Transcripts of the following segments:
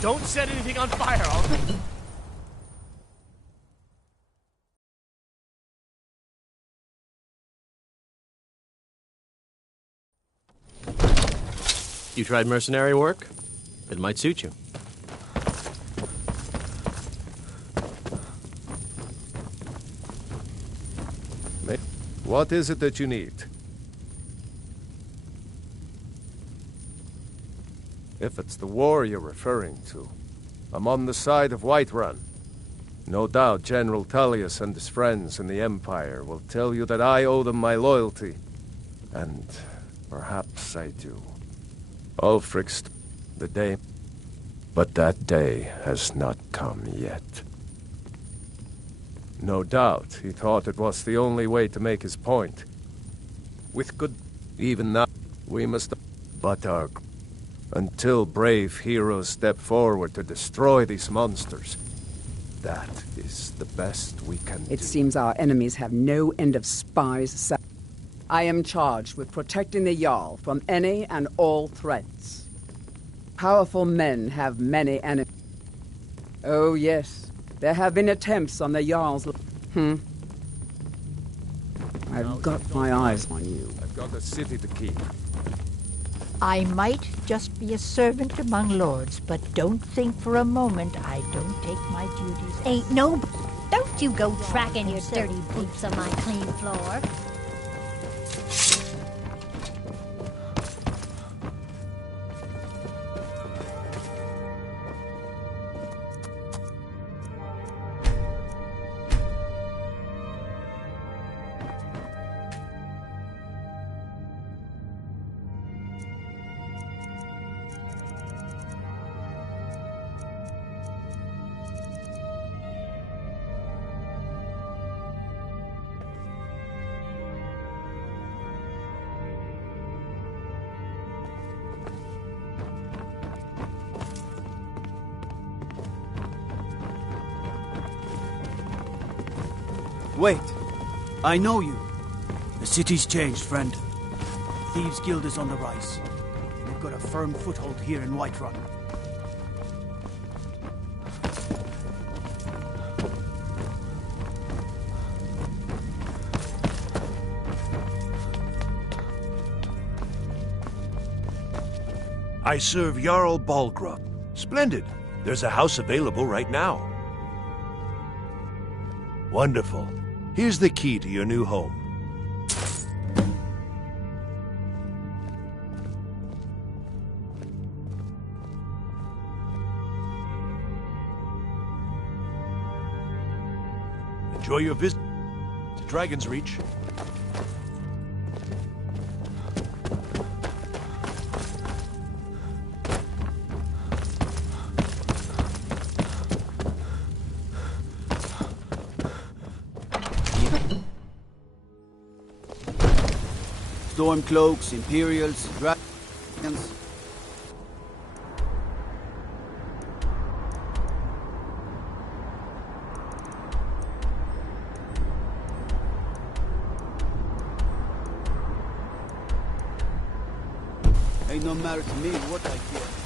Don't set anything on fire, You tried mercenary work? It might suit you. What is it that you need? If it's the war you're referring to, I'm on the side of Whiterun. No doubt General Tullius and his friends in the Empire will tell you that I owe them my loyalty. And perhaps I do. Ulfric's the day. But that day has not come yet. No doubt he thought it was the only way to make his point. With good... Even now, we must... But our... Until brave heroes step forward to destroy these monsters, that is the best we can do. It seems our enemies have no end of spies. I am charged with protecting the Jarl from any and all threats. Powerful men have many enemies. Oh yes, there have been attempts on the Jarl's... I've got my eyes on you. I've got a city to keep. I might just be a servant among lords, but don't think for a moment I don't take my duties. Ain't no... Don't you go tracking your dirty boots on my clean floor. Wait. I know you. The city's changed, friend. Thieves' Guild is on the rise. We've got a firm foothold here in Whiterun. I serve Jarl Balgruuf. Splendid. There's a house available right now. Wonderful. Here's the key to your new home. Enjoy your visit to Dragon's Reach. Stormcloaks, Imperials, Dragons. Ain't no matter to me what I get.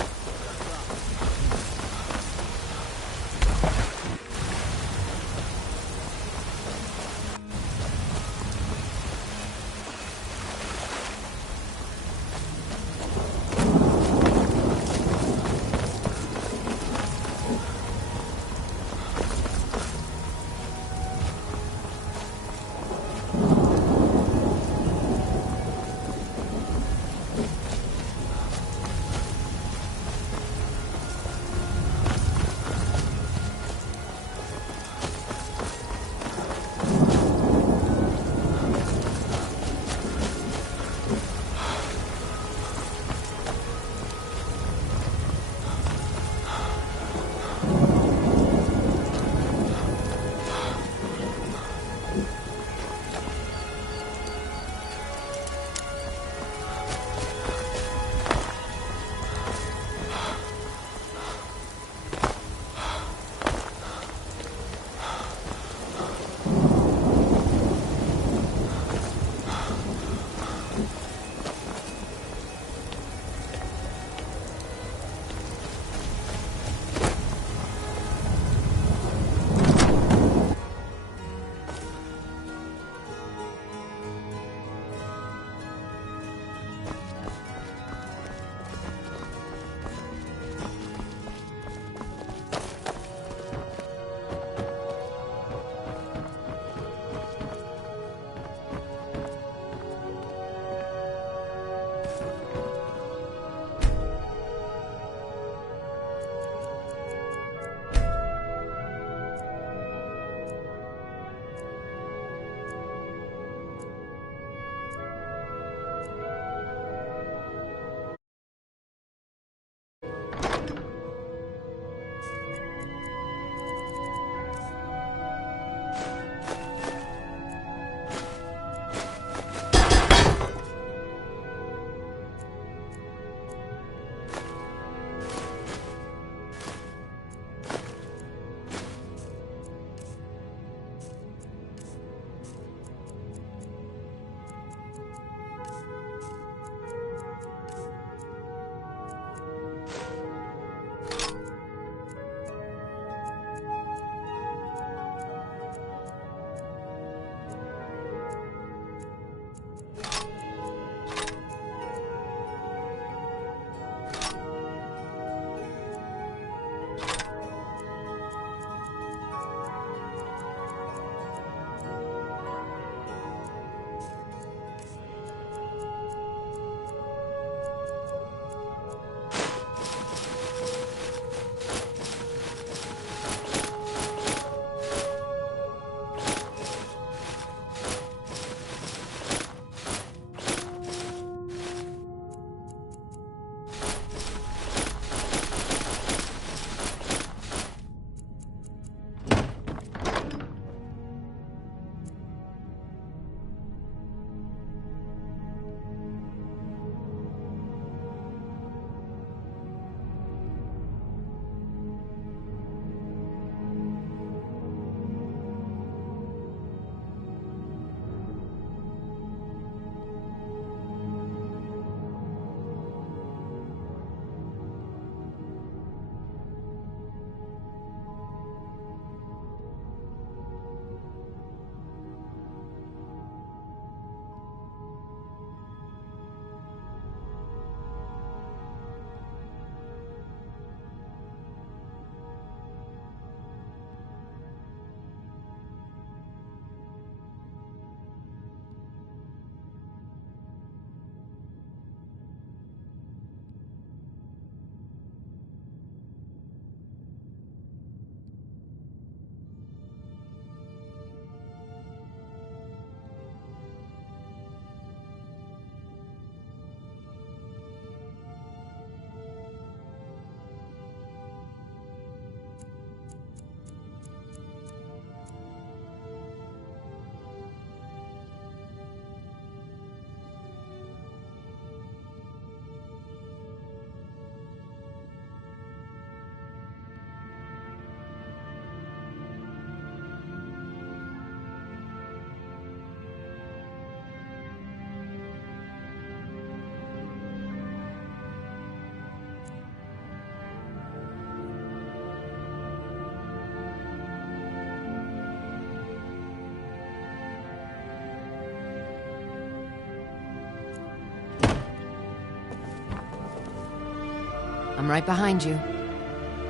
I'm right behind you.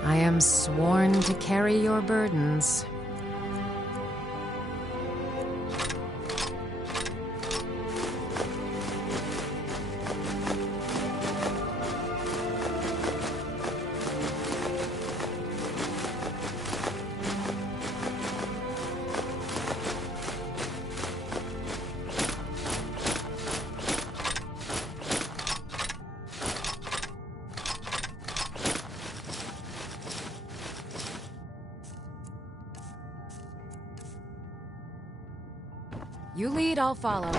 I am sworn to carry your burdens. You lead, I'll follow.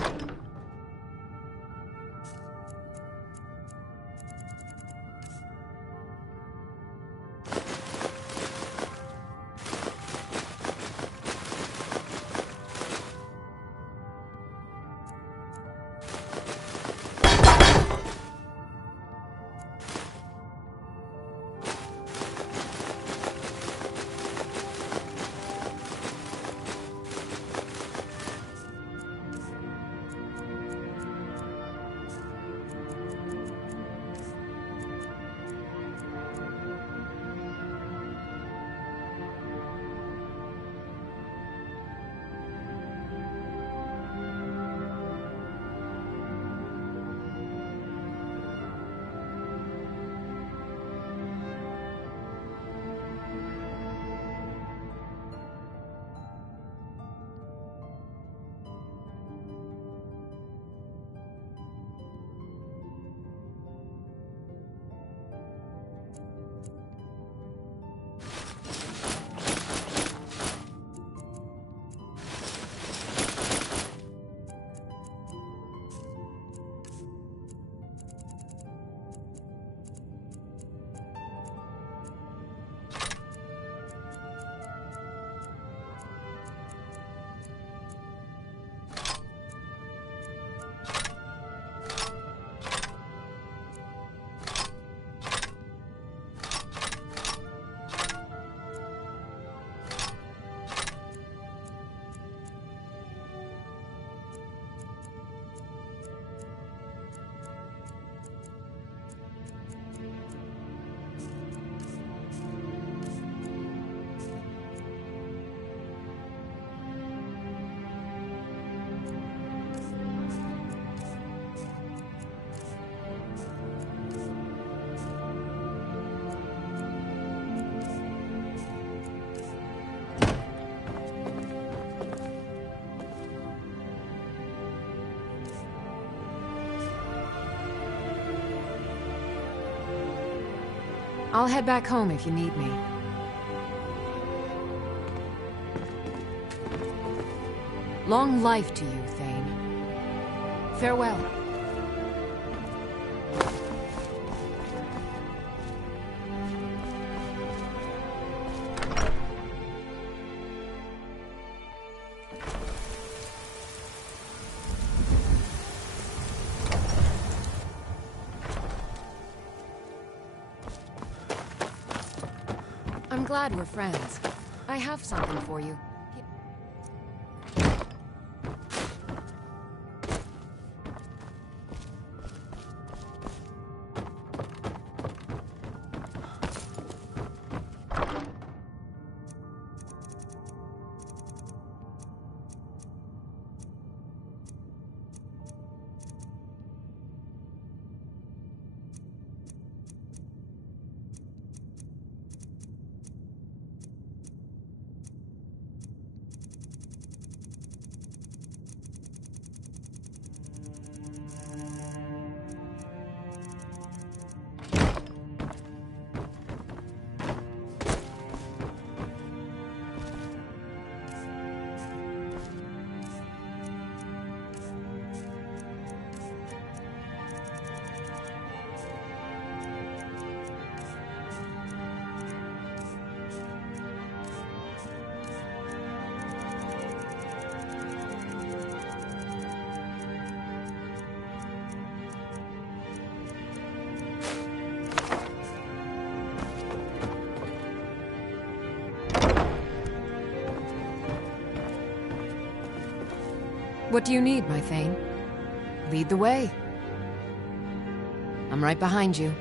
I'll head back home if you need me. Long life to you, Thane. Farewell. I'm glad we're friends. I have something for you. What do you need, my Thane? Lead the way. I'm right behind you.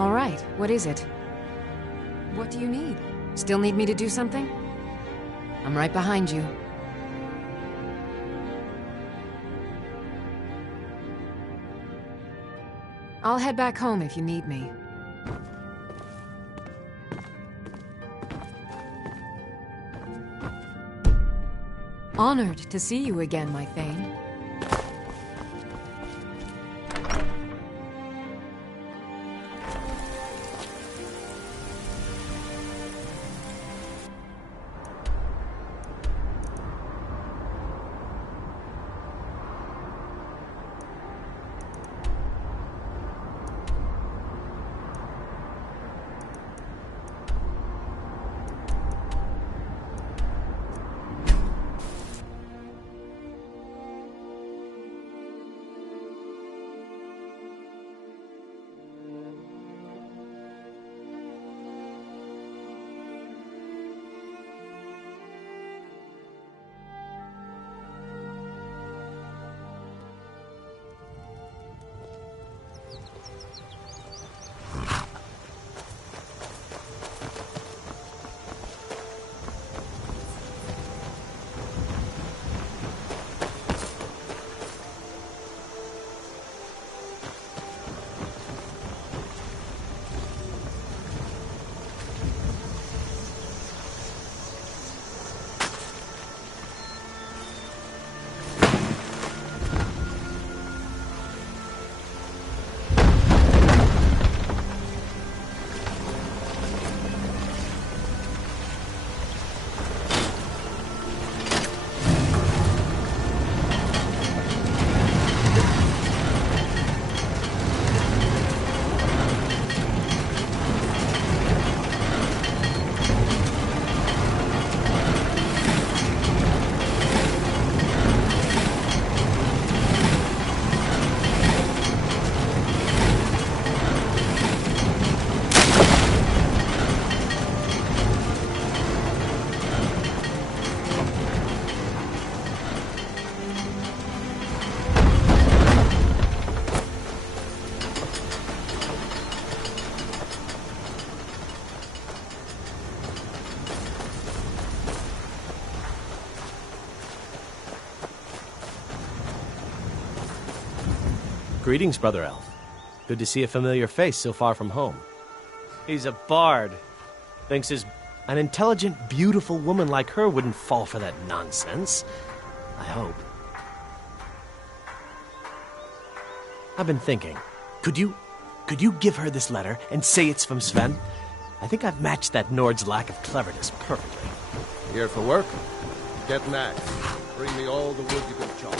All right, what is it? What do you need? Still need me to do something? I'm right behind you. I'll head back home if you need me. Honored to see you again, my Thane. Greetings, Brother Elf. Good to see a familiar face so far from home. He's a bard. Thinks an intelligent, beautiful woman like her wouldn't fall for that nonsense. I hope. I've been thinking, could you give her this letter and say it's from Sven? I think I've matched that Nord's lack of cleverness perfectly. Here for work? Get an axe. Bring me all the wood you can chop.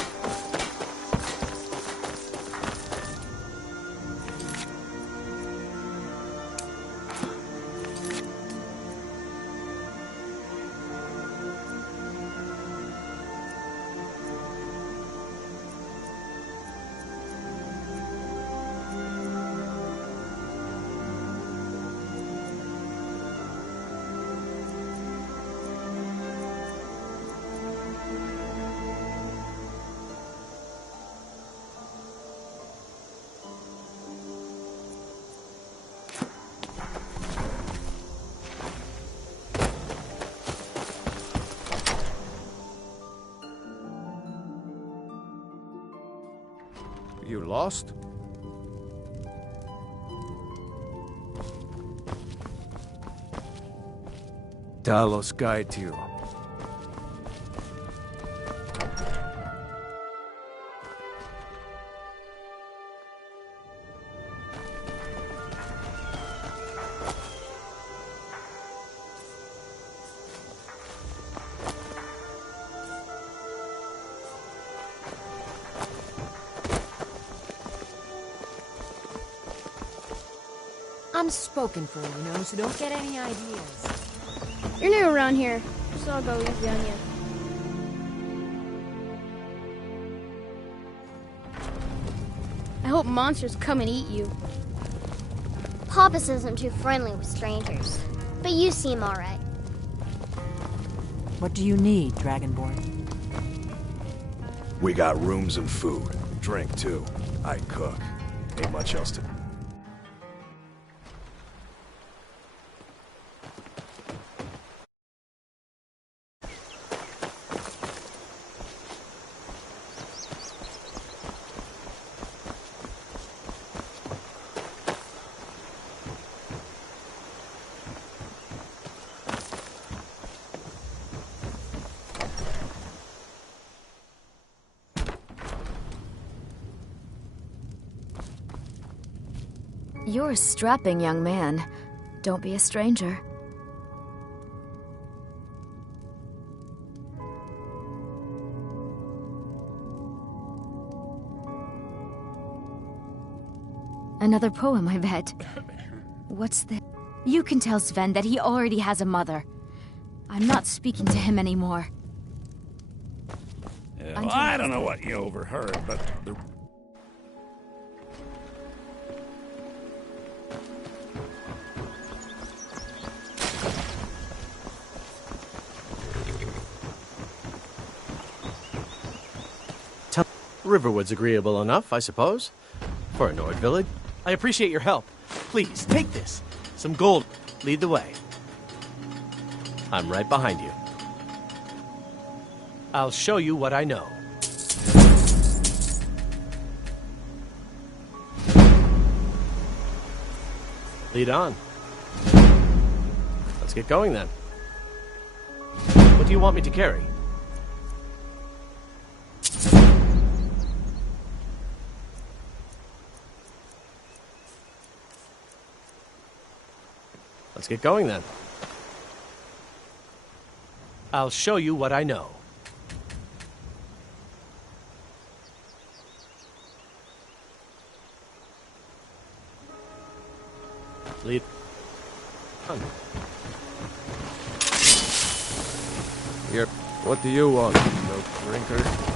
You lost? Talos guide you. I'm spoken for, you know, so don't get any ideas. You're new around here, so I'll go easy on you. I hope monsters come and eat you. Papas isn't too friendly with strangers, but you seem alright. What do you need, Dragonborn? We got rooms and food. Drink, too. I cook. Ain't much else to... You're a strapping young man. Don't be a stranger. Another poem, I bet. What's this? You can tell Sven that he already has a mother. I'm not speaking to him anymore. Yeah, well, I don't know what you overheard, but the... Riverwood's agreeable enough, I suppose. For a Nord village. I appreciate your help. Please, take this. Some gold. Lead the way. I'm right behind you. I'll show you what I know. Lead on. Let's get going then. What do you want me to carry? Let's get going then. I'll show you what I know. Lead on. Here, what do you want, no drinker?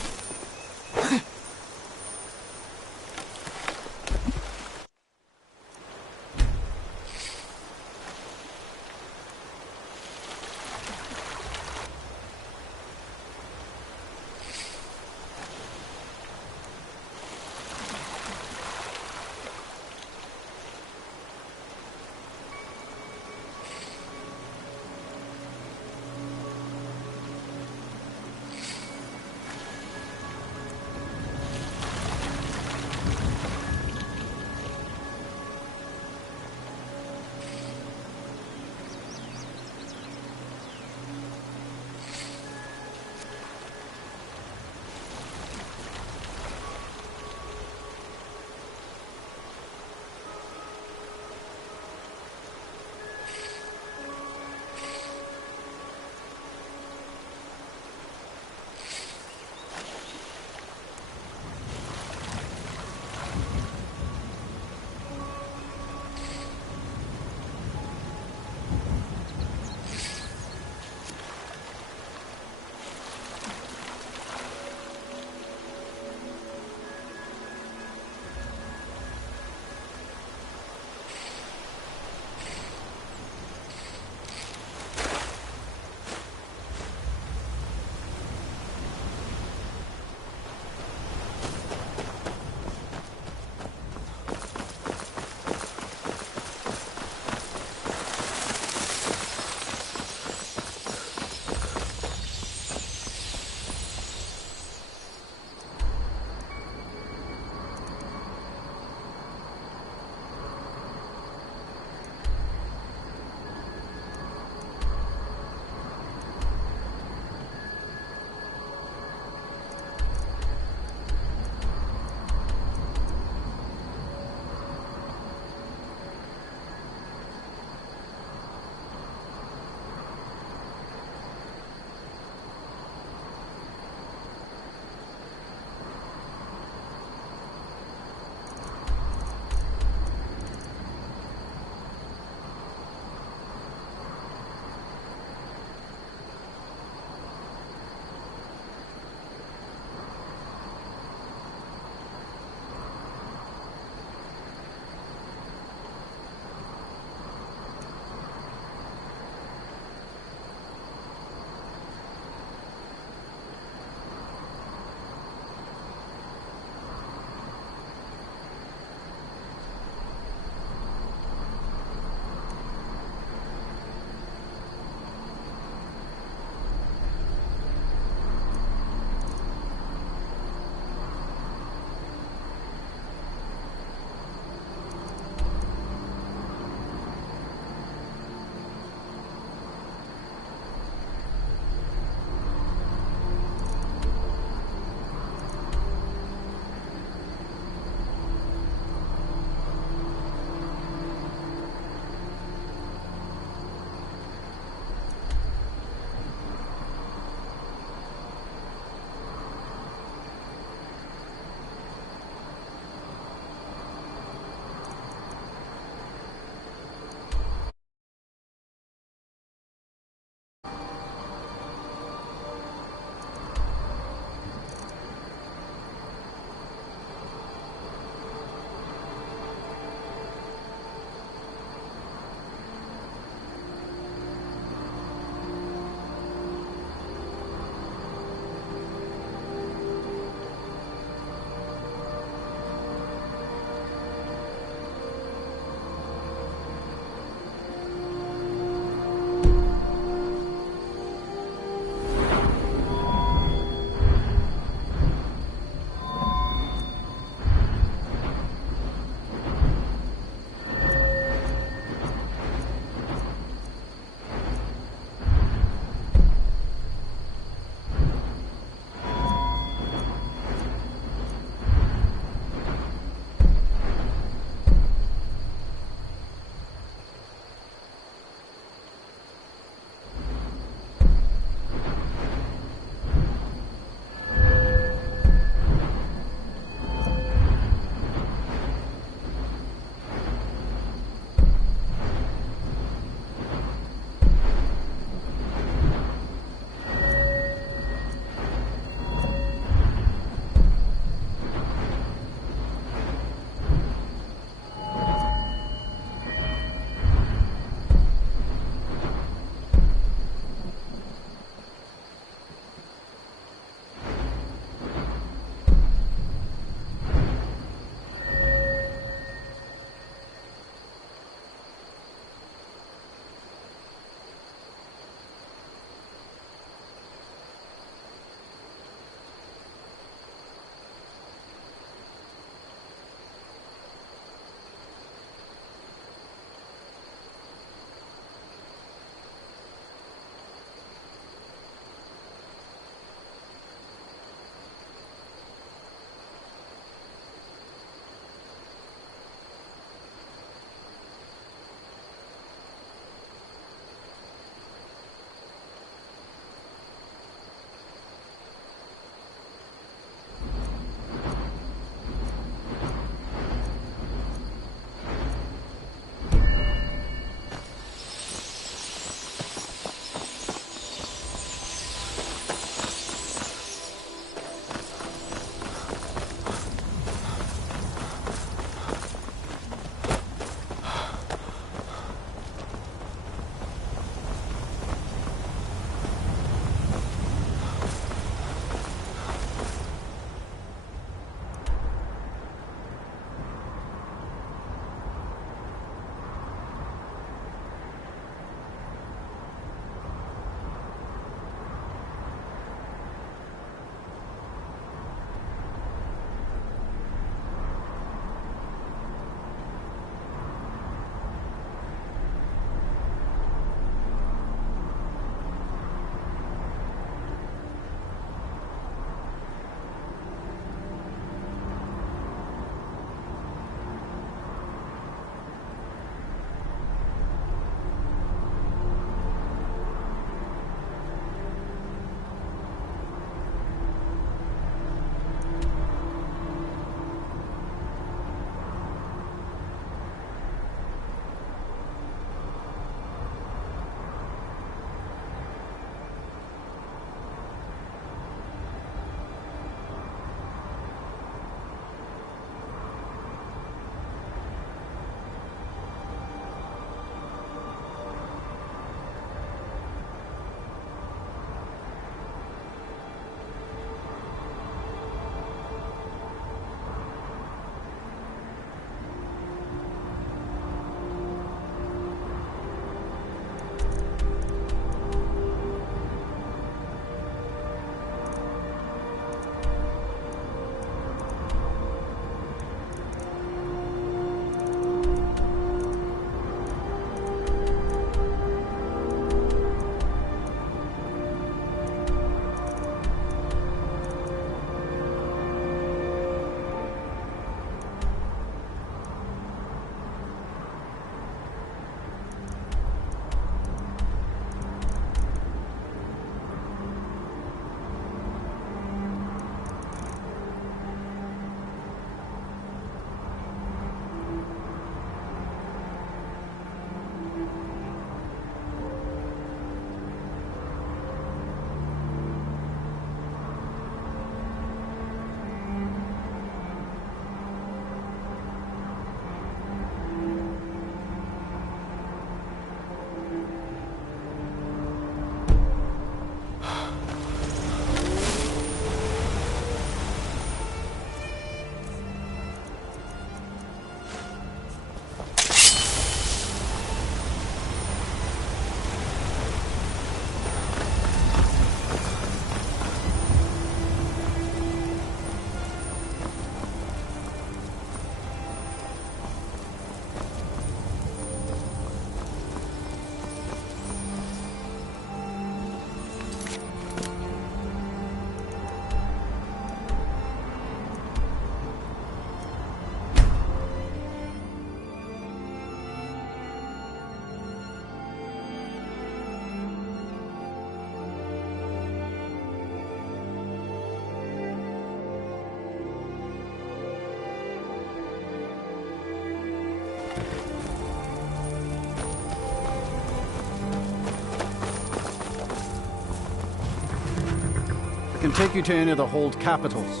can take you to any of the hold capitals.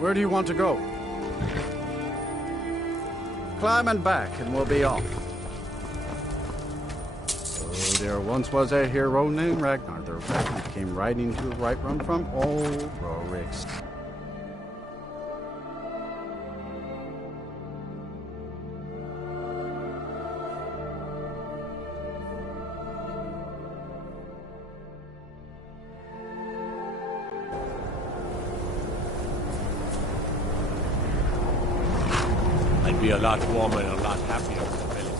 Where do you want to go? Climb and back, and we'll be off. Oh, there once was a hero named Ragnar the Rat who came riding to Whiterun from old Rorik's. I'd be a lot warmer and a lot happier with a belly.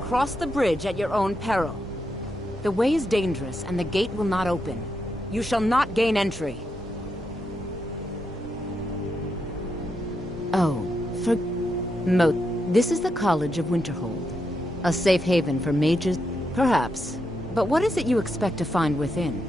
Cross the bridge at your own peril. The way is dangerous, and the gate will not open. You shall not gain entry. Oh, this is the College of Winterhold. A safe haven for mages? Perhaps. But what is it you expect to find within?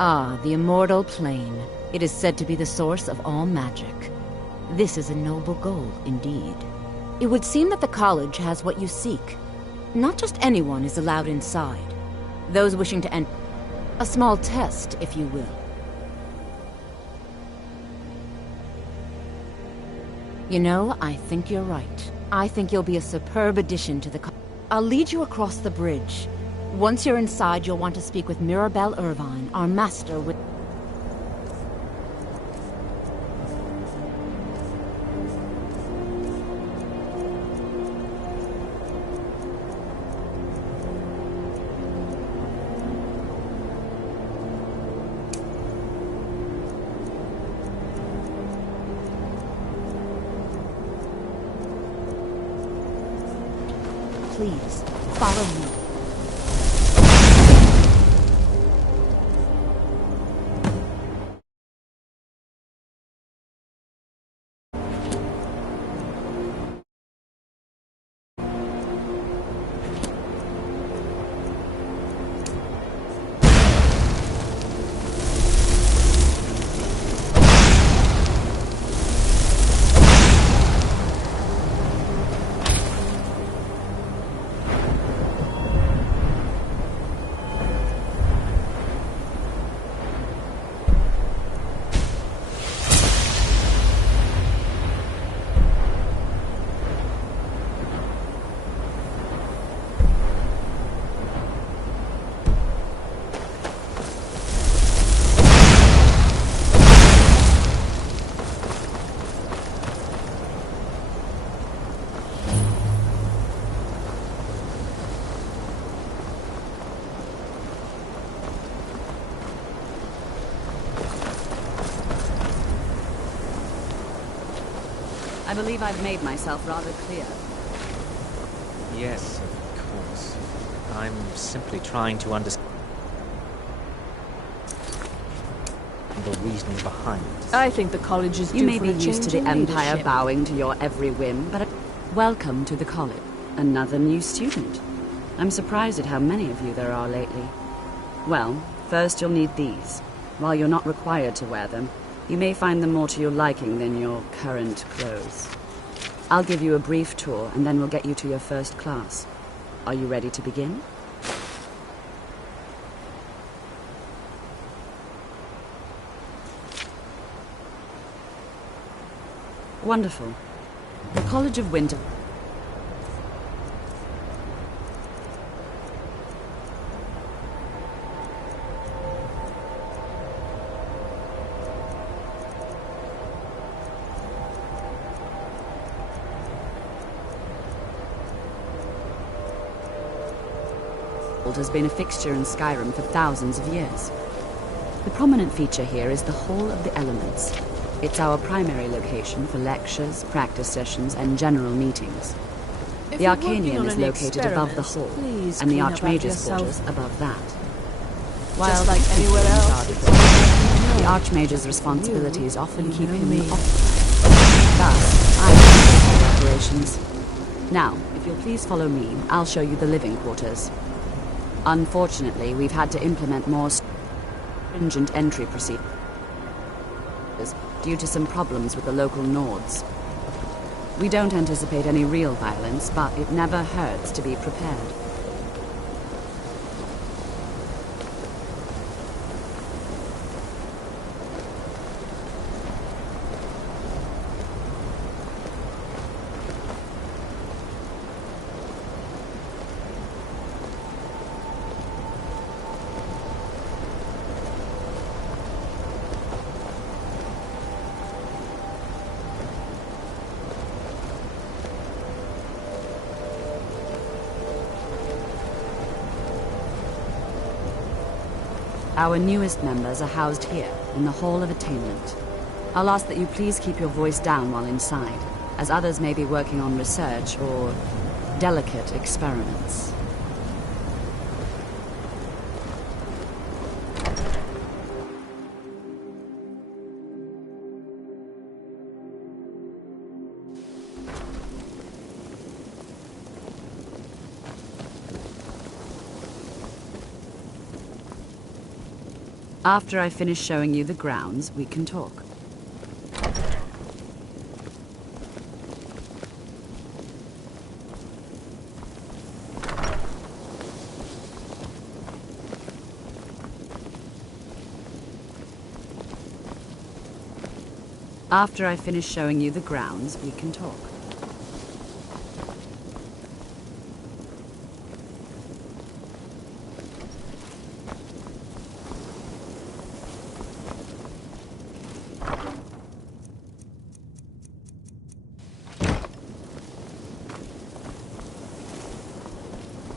Ah, the Immortal Plane. It is said to be the source of all magic. This is a noble goal, indeed. It would seem that the college has what you seek. Not just anyone is allowed inside. Those wishing to enter. A small test, if you will. You know, I think you're right. I think you'll be a superb addition to the college. I'll lead you across the bridge. Once you're inside, you'll want to speak with Mirabelle Irvine, our master with... Please, follow me. I believe I've made myself rather clear. Yes, of course. I'm simply trying to understand the reasoning behind it. I think the college is due for a change. You may be used to the Empire bowing to your every whim, but welcome to the college. Another new student. I'm surprised at how many of you there are lately. Well, first you'll need these. While you're not required to wear them, you may find them more to your liking than your current clothes. I'll give you a brief tour, and then we'll get you to your first class. Are you ready to begin? Wonderful. The College of Winter... has been a fixture in Skyrim for thousands of years. The prominent feature here is the Hall of the Elements. It's our primary location for lectures, practice sessions, and general meetings. The Arcanium is located above the hall, and the Archmage's quarters above that. While like anywhere else, the Archmage's responsibilities often keep him off. Thus, I handle the operations. Now, if you'll please follow me, I'll show you the living quarters. Unfortunately, we've had to implement more stringent entry procedures due to some problems with the local Nords. We don't anticipate any real violence, but it never hurts to be prepared. Our newest members are housed here, in the Hall of Attainment. I'll ask that you please keep your voice down while inside, as others may be working on research or delicate experiments. After I finish showing you the grounds, we can talk. After I finish showing you the grounds, we can talk.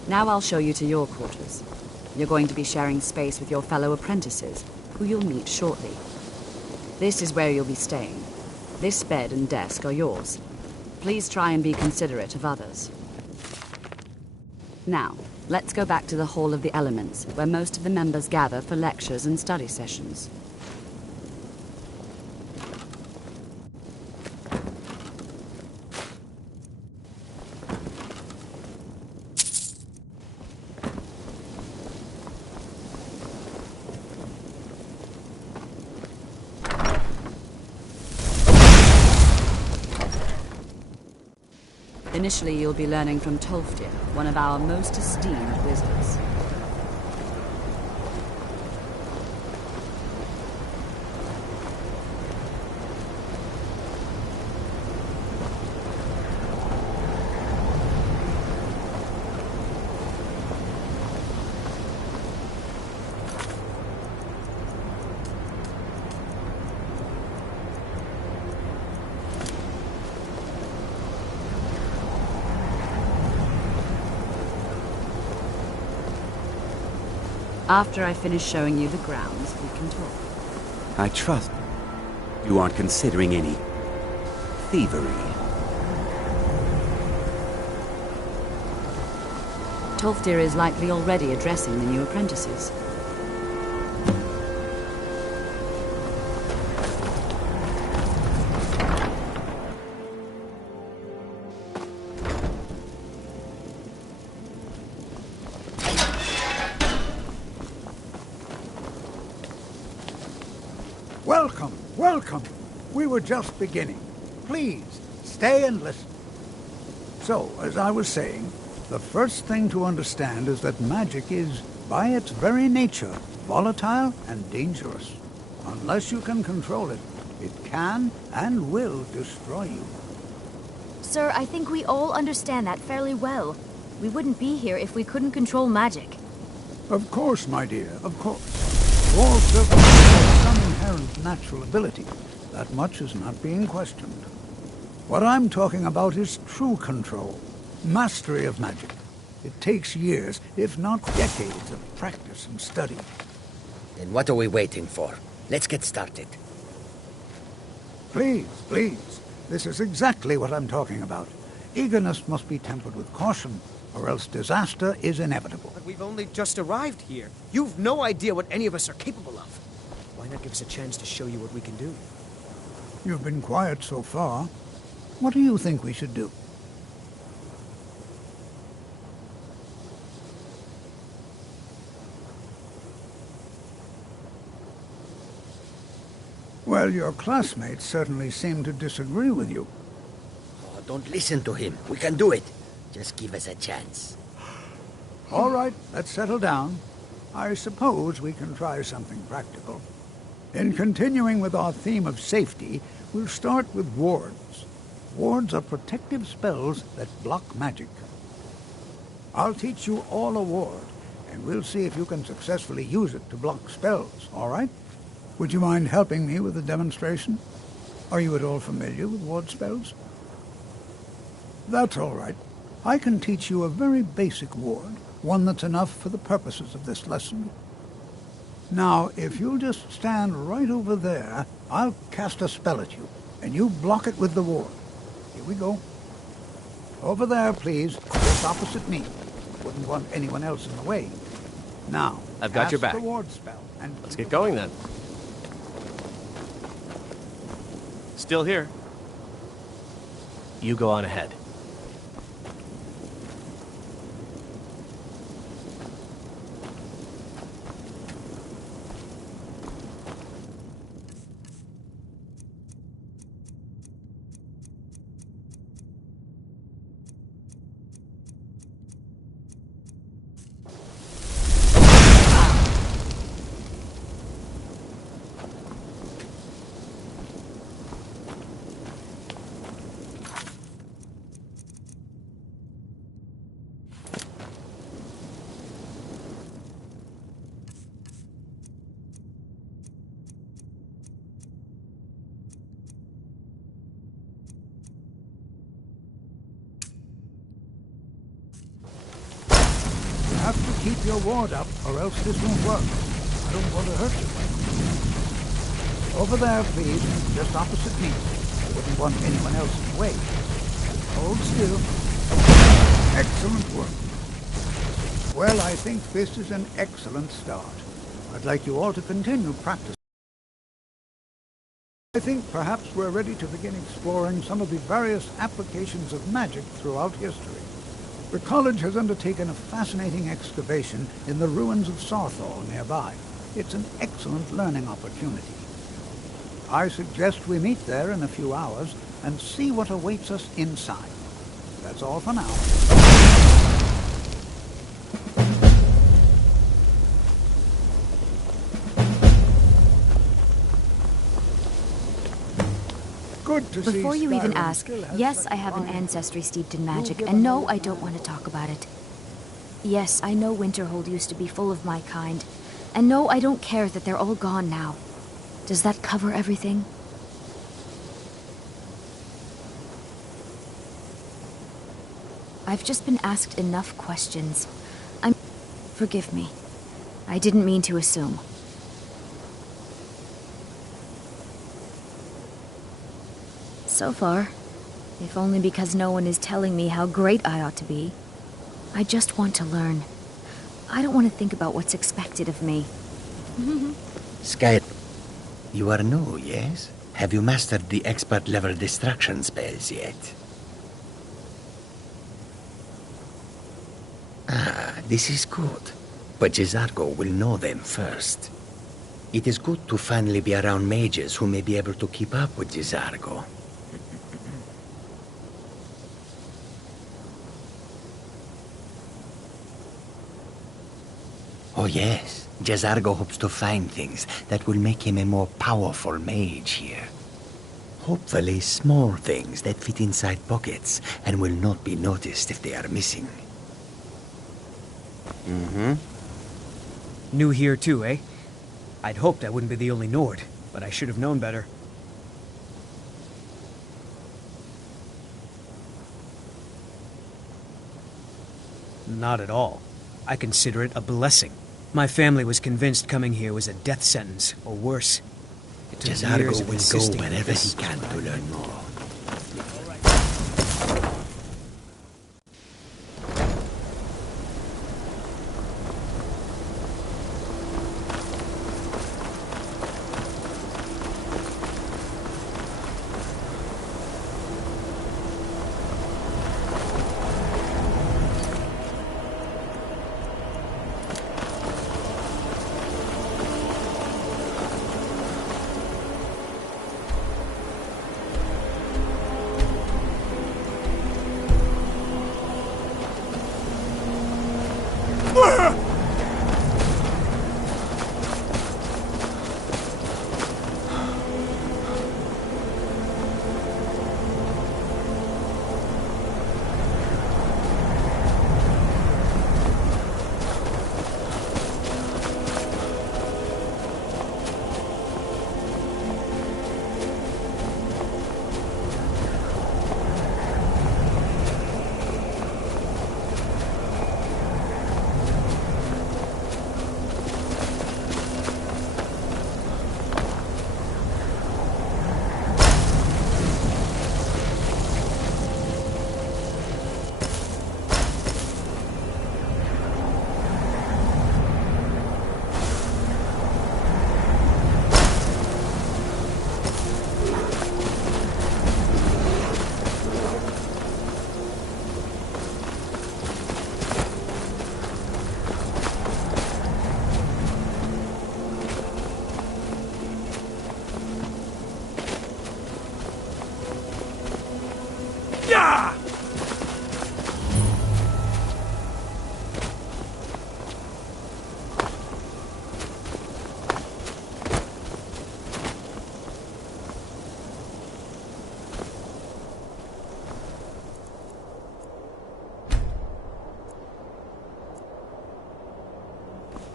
Now I'll show you to your quarters. You're going to be sharing space with your fellow apprentices, who you'll meet shortly. This is where you'll be staying. This bed and desk are yours. Please try and be considerate of others. Now, let's go back to the Hall of the Elements, where most of the members gather for lectures and study sessions. Initially, you'll be learning from Tolfdir, one of our most esteemed wizards. After I finish showing you the grounds, we can talk. I trust you aren't considering any thievery. Tolfdir is likely already addressing the new apprentices. Welcome, welcome. We were just beginning. Please, stay and listen. So, as I was saying, the first thing to understand is that magic is, by its very nature, volatile and dangerous. Unless you can control it, it can and will destroy you. Sir, I think we all understand that fairly well. We wouldn't be here if we couldn't control magic. Of course, my dear, of course. All servants have some inherent natural ability. That much is not being questioned. What I'm talking about is true control, mastery of magic. It takes years, if not decades, of practice and study. Then what are we waiting for? Let's get started. Please, please. This is exactly what I'm talking about. Eagerness must be tempered with caution, or else disaster is inevitable. But we've only just arrived here. You've no idea what any of us are capable of. Why not give us a chance to show you what we can do? You've been quiet so far. What do you think we should do? Well, your classmates certainly seem to disagree with you. Oh, don't listen to him. We can do it. Just give us a chance. All right, let's settle down. I suppose we can try something practical. In continuing with our theme of safety, we'll start with wards. Wards are protective spells that block magic. I'll teach you all a ward, and we'll see if you can successfully use it to block spells, all right? Would you mind helping me with the demonstration? Are you at all familiar with ward spells? That's all right. I can teach you a very basic ward, one that's enough for the purposes of this lesson. Now, if you'll just stand right over there, I'll cast a spell at you, and you block it with the ward. Here we go. Over there, please, just opposite me. Wouldn't want anyone else in the way. Now, I've got your back. The ward spell, and let's get going then. Still here. You go on ahead. have to keep your ward up, or else this won't work. I don't want to hurt you. Over there, please, just opposite me. I wouldn't want anyone else in the way. Hold still. Excellent work. Well, I think this is an excellent start. I'd like you all to continue practice. I think perhaps we're ready to begin exploring some of the various applications of magic throughout history. The college has undertaken a fascinating excavation in the ruins of Sarthal nearby. It's an excellent learning opportunity. I suggest we meet there in a few hours and see what awaits us inside. That's all for now. Before you even ask, yes, I have an ancestry steeped in magic, and no, I don't want to talk about it. Yes, I know Winterhold used to be full of my kind, and no, I don't care that they're all gone now. Does that cover everything? I've just been asked enough questions. Forgive me. I didn't mean to assume. So far, if only because no one is telling me how great I ought to be. I just want to learn. I don't want to think about what's expected of me. Skyrim, you are new, yes? Have you mastered the expert-level distraction spells yet? Ah, this is good. But Jezargo will know them first. It is good to finally be around mages who may be able to keep up with Jezargo. Oh yes, Jezargo hopes to find things that will make him a more powerful mage here. Hopefully small things that fit inside pockets and will not be noticed if they are missing. New here too, eh? I'd hoped I wouldn't be the only Nord, but I should have known better. Not at all. I consider it a blessing. My family was convinced coming here was a death sentence, or worse. It took years Jezargo of will insisting go that wherever this he is can what to I learn do. more.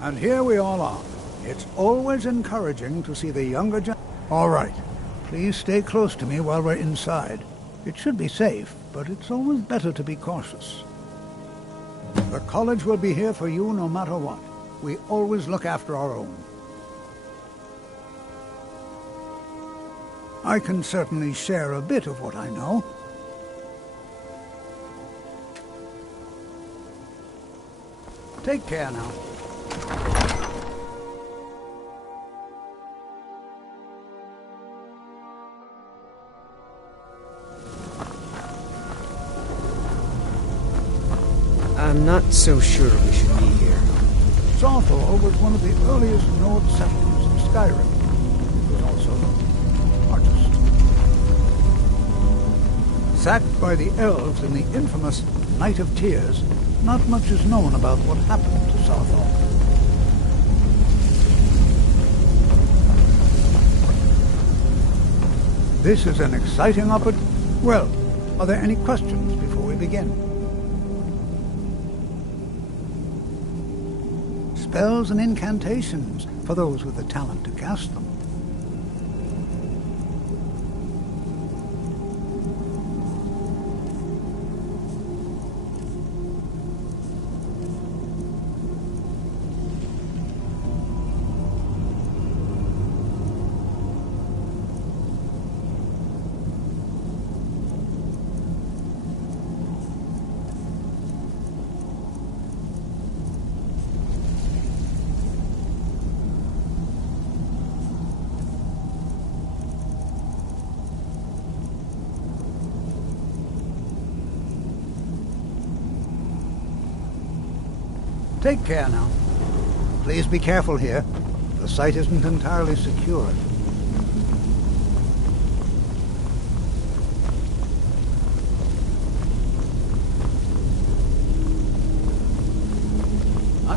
And here we all are. It's always encouraging to see the younger gen... All right. Please stay close to me while we're inside. It should be safe, but it's always better to be cautious. The college will be here for you no matter what. We always look after our own. I can certainly share a bit of what I know. Take care now. I'm not so sure we should be here. Sawthor was one of the earliest Nord settlers of Skyrim. It was also an artist. Sacked by the elves in the infamous Night of Tears, not much is known about what happened to Sawthor. This is an exciting opportunity. Well, are there any questions before we begin? Spells and incantations for those with the talent to cast them. Take care now. Please be careful here. The site isn't entirely secure.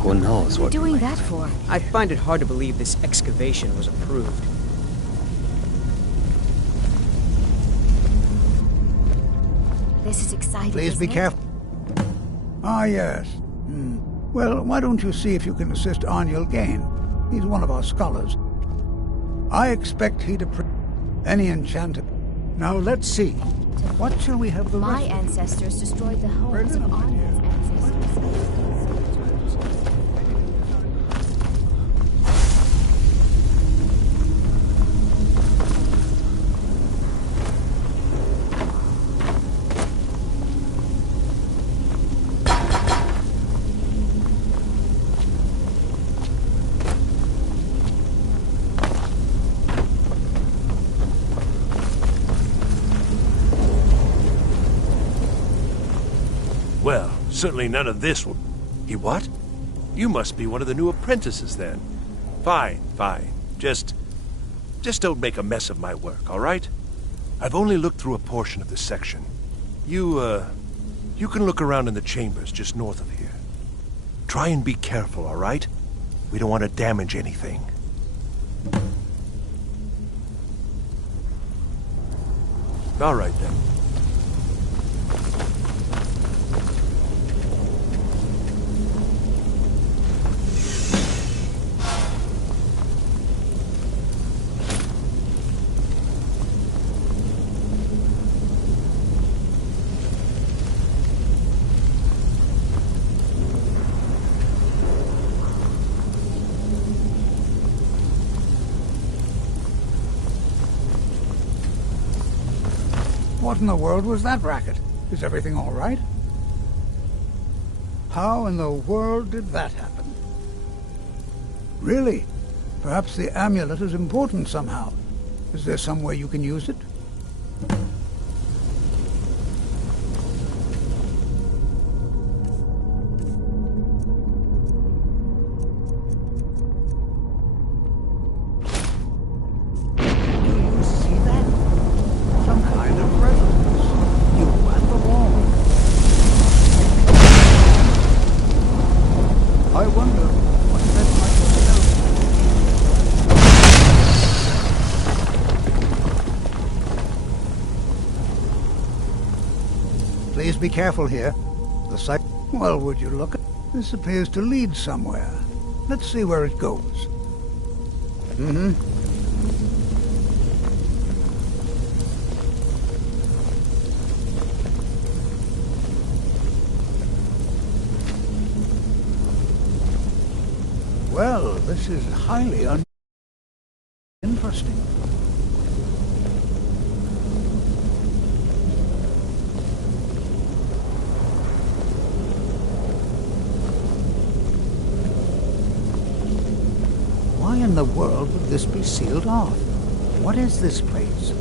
Who knows what you're doing that for? I find it hard to believe this excavation was approved. This is exciting. Please be careful. Ah, yes. Well, why don't you see if you can assist Arniel Gain? He's one of our scholars. I expect he'd appreciate any enchanted. Now let's see. What shall we have the My rest ancestors destroyed the homes of Arniel's ancestors. Certainly none of this will... You what? You must be one of the new apprentices, then. Fine, fine. Just don't make a mess of my work, all right? I've only looked through a portion of this section. You can look around in the chambers just north of here. Try and be careful, all right? We don't want to damage anything. All right, then. What in the world was that racket? Is everything all right? How in the world did that happen? Really? Perhaps the amulet is important somehow. Is there some way you can use it? Please be careful here. The site... Well, would you look at... This appears to lead somewhere. Let's see where it goes. Mm-hmm. Well, this is highly interesting. Why in the world would this be sealed off? What is this place?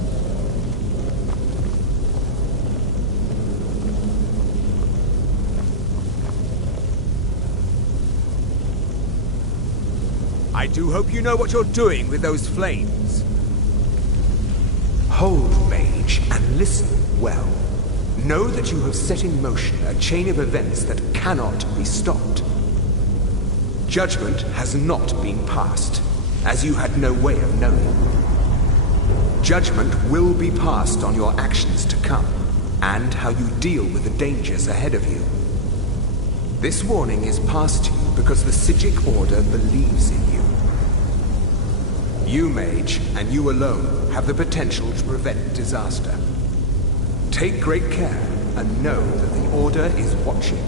I do hope you know what you're doing with those flames. Hold, mage, and listen well. Know that you have set in motion a chain of events that cannot be stopped. Judgment has not been passed, as you had no way of knowing. Judgment will be passed on your actions to come, and how you deal with the dangers ahead of you. This warning is passed to you because the Psijic Order believes in you. You, mage, and you alone, have the potential to prevent disaster. Take great care, and know that the Order is watching.